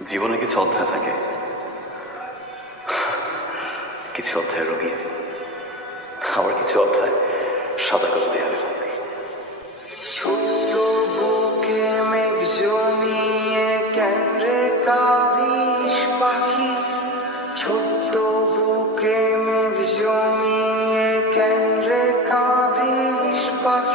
জীবনে কিছু অধ্যায় থাকে। কিছু অধ্যায় রঙিন আবার কিছু অধ্যায় সাদা দেয়ালে ভর্তি। ছোট্ট বুকে মেঘ জমিয়ে কেন্দ্রে কাঁদিস পাখি। ছোট্ট বুকে মেঘ জমিয়ে কাঁদিস পাখি।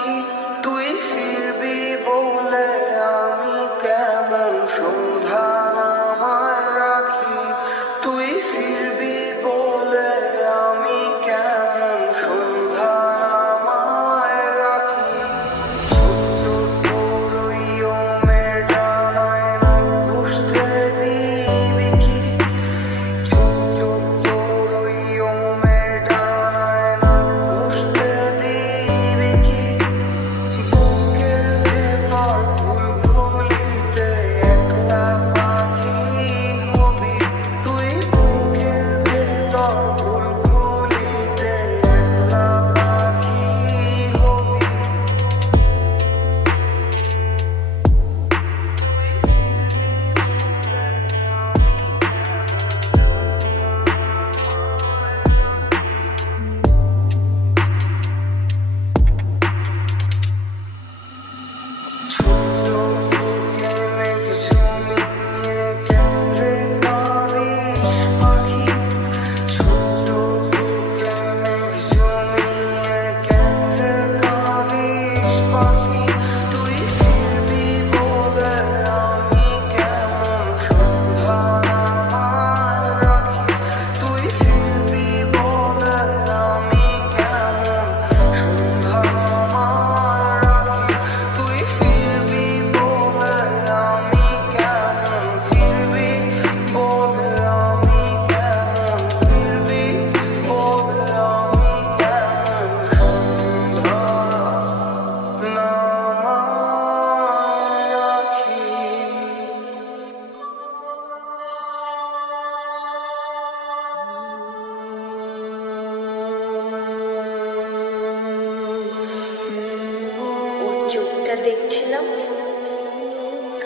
চোখটা দেখছিলাম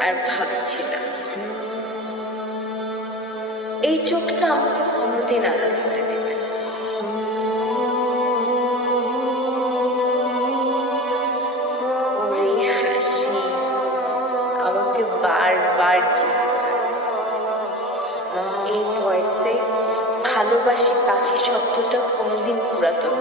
আর ভাবছিলাম। এই চোখটা আমাকে কোনোদিন আড়াল হতে দেবে আমাকে বারবার এই ভয়েসে ভালোবাসি পাখি শব্দটা কোনোদিন পুরাতন।